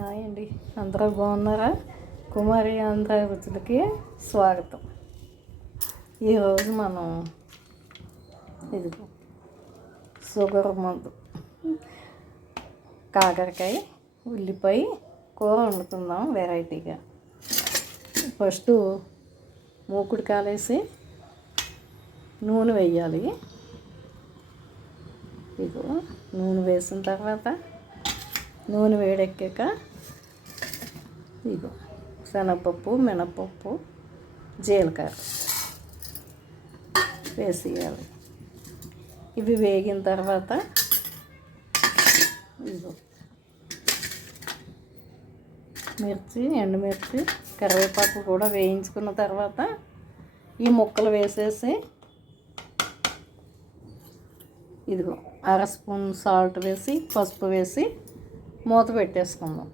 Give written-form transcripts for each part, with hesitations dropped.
Hi అండి, అందరూ బాగున్నారా? కుమారి ఆంధ్ర రుచులకి స్వాగతం. ఈరోజు మనం ఇది షుగర్ మందు కాకరకాయ ఉల్లిపాయ కూర వండుకుందాం వెరైటీగా. ఫస్ట్ మూకుడు కాలేసి నూనె వేయాలి. ఇదిగో నూనె వేసిన తర్వాత నూనె వేడెక్కాక ఇదిగో శనగపప్పు, మినపప్పు, జీలకర్ర వేసేయాలి. ఇవి వేగిన తర్వాత ఇదిగో మిర్చి, ఎండుమిర్చి, కరివేపాకు కూడా వేయించుకున్న తర్వాత ఈ ముక్కలు వేసేసి ఇదిగో అర స్పూన్ సాల్ట్ వేసి పసుపు వేసి మూత పెట్టేసుకుందాం.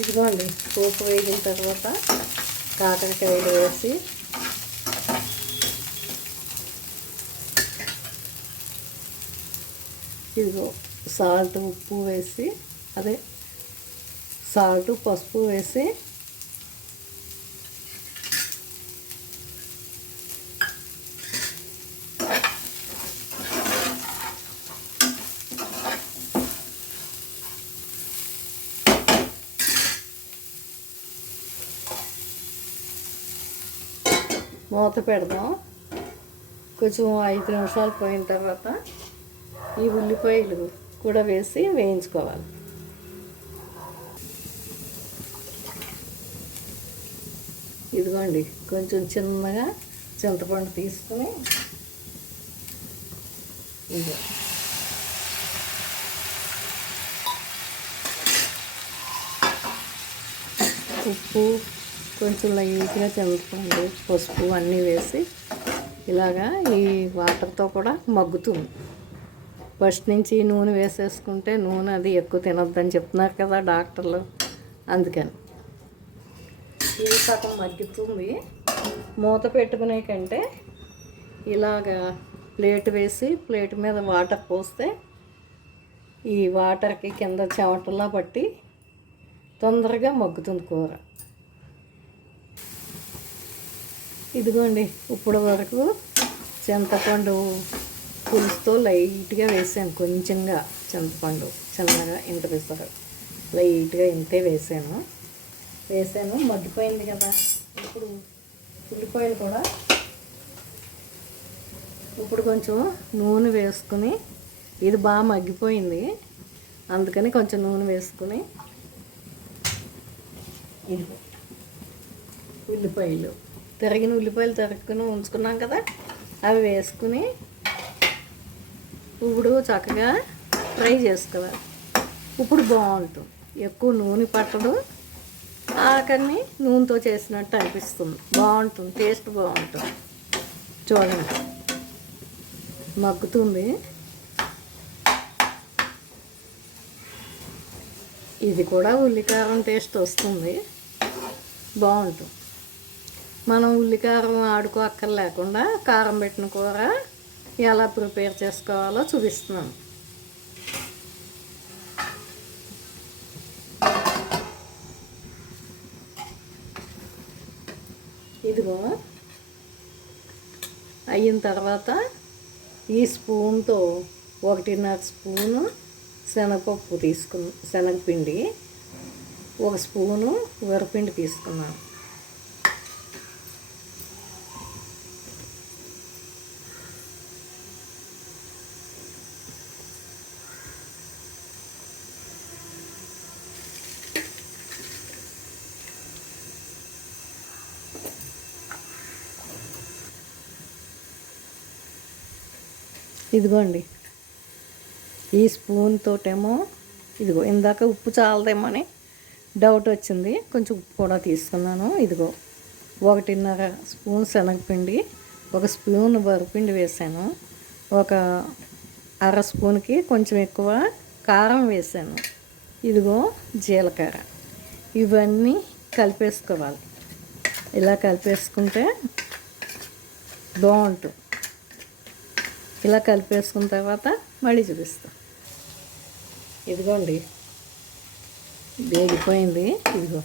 ఇదిగోండి పోపు వేగిన తర్వాత కాకరకాయలు వేసి ఇదిగో సాల్ట్, ఉప్పు వేసి సాల్ట్ పసుపు వేసి మూత పెడదాం. కొంచెం 5 నిమిషాలు పోయిన తర్వాత ఈ ఉల్లిపాయలు కూడా వేసి వేయించుకోవాలి. ఇదిగోండి కొంచెం చిన్నగా చింతపండు తీసుకుని ఇది ఉప్పు, కొంచెం లైట్గా చింతపండు, పసుపు అన్నీ వేసి ఇలాగా ఈ వాటర్తో కూడా మగ్గుతుంది. ఫస్ట్ నుంచి నూనె వేసేసుకుంటే నూనె అది ఎక్కువ తినొద్దని చెప్తున్నారు కదా డాక్టర్లు, అందుకని ఇది సగం మగ్గుతుంది. మూత పెట్టుకునే కంటే ఇలాగా ప్లేట్ వేసి ప్లేట్ మీద వాటర్ పోస్తే ఈ వాటర్కి కింద చెమటలా పట్టి తొందరగా మగ్గుతుంది కూర. ఇదిగోండి ఇప్పుడు వరకు చింతపండు పులుసుతో లైట్గా వేసాను. కొంచెంగా చింతపండు చిన్నగా ఇంత వేస్తారు, లైట్గా ఇంతే వేసాను. మగ్గిపోయింది కదా. ఇప్పుడు ఉల్లిపాయలు కూడా ఇప్పుడు కొంచెం నూనె వేసుకుని ఇది బాగా మగ్గిపోయింది, అందుకని కొంచెం నూనె వేసుకుని ఇది తరిగిన ఉల్లిపాయలు తరుక్కుని ఉంచుకున్నాం కదా, అవి వేసుకుని ఇప్పుడు చక్కగా ఫ్రై చేసుకోవాలి. ఇప్పుడు బాగుంటుంది, ఎక్కువ నూనె పట్టదు, ఆఖరిని నూనెతో చేసినట్టు అనిపిస్తుంది. బాగుంటుంది, టేస్ట్ బాగుంటుంది. చూడండి మగ్గుతుంది. ఇది కూడా ఉల్లికారం టేస్ట్ వస్తుంది, బాగుంటుంది. మనం ఉల్లికారం ఆడుకోక్కర్లేకుండా కారం పెట్టిన కూర ఎలా ప్రిపేర్ చేసుకోవాలో చూపిస్తున్నాను. ఇదిగో అయిన తర్వాత ఈ స్పూన్తో 1.5 స్పూను శనగపప్పు శనగపిండి, 1 స్పూను వరిపిండి తీసుకున్నాను. ఇదిగోండి ఈ స్పూన్ తోటేమో ఇదిగో ఇందాక ఉప్పు చాలదేమో అని డౌట్ వచ్చింది, కొంచెం ఉప్పు కూడా తీసుకున్నాను. ఇదిగో 1.5 స్పూన్ శనగపిండి, 1 స్పూన్ వరిపిండి వేసాను, 1/2 స్పూన్కి కొంచెం ఎక్కువ కారం వేసాను. ఇదిగో జీలకర్ర, ఇవన్నీ కలిపేసుకోవాలి. ఇలా కలిపేసుకుంటే బాగుంటుంది. ఇలా కలిపేసుకున్న తర్వాత మళ్ళీ చూపిస్తా. ఇదిగోండి వేగిపోయింది. ఇదిగో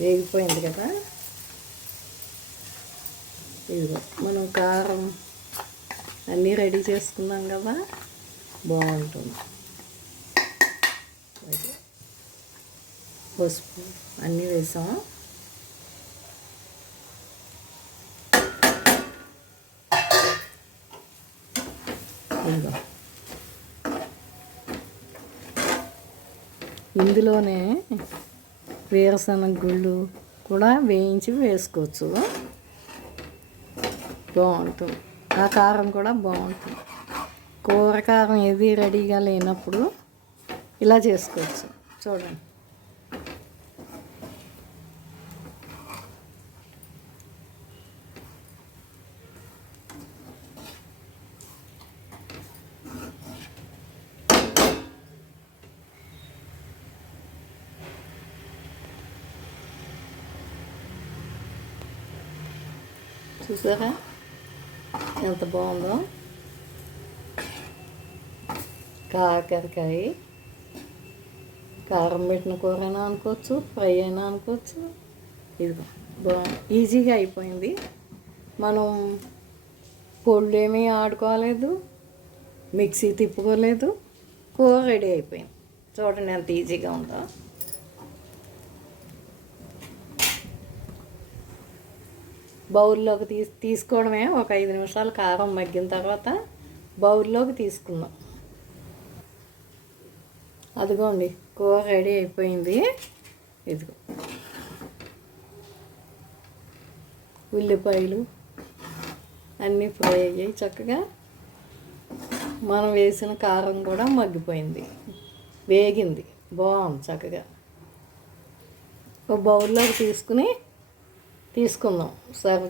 వేగిపోయింది కదా. ఇదిగో మనం కారం అన్నీ రెడీ చేసుకున్నాం కదా, బాగుంటుంది. పసుపు అన్నీ వేసాం. ఇదిగో ఇందులోనే వేరుశనగ గుళ్ళు కూడా వేయించి వేసుకోవచ్చు, బాగుంటుంది. ఆ కారం కూడా బాగుంటుంది. కూర కారం ఏది రెడీగా లేనప్పుడు ఇలా చేసుకోవచ్చు. చూడండి, చూసారా ఎంత బాగుందో. కాకరకాయ కారం పెట్టిన కూర అయినా అనుకోవచ్చు, ఫ్రై అయినా అనుకోవచ్చు. ఇది ఈజీగా అయిపోయింది. మనం పొళ్ళు ఏమీ ఆడుకోలేదు, మిక్సీ తిప్పుకోలేదు, కూర రెడీ అయిపోయింది. చూడండి ఎంత ఈజీగా ఉందో. బౌల్లోకి తీసుకోవడమే. ఒక 5 నిమిషాలు కారం మగ్గిన తర్వాత బౌల్లోకి తీసుకుందాం. అదిగోండి కూర రెడీ అయిపోయింది. ఇదిగో ఉల్లిపాయలు అన్నీ ఫ్రై అయ్యాయి చక్కగా. మనం వేసిన కారం కూడా మగ్గిపోయింది, వేగింది, బాగుంది చక్కగా. ఒక బౌల్లోకి తీసుకుందాం. సరే,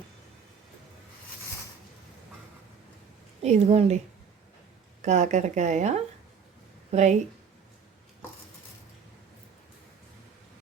ఇదిగోండి కాకరకాయ ఫ్రై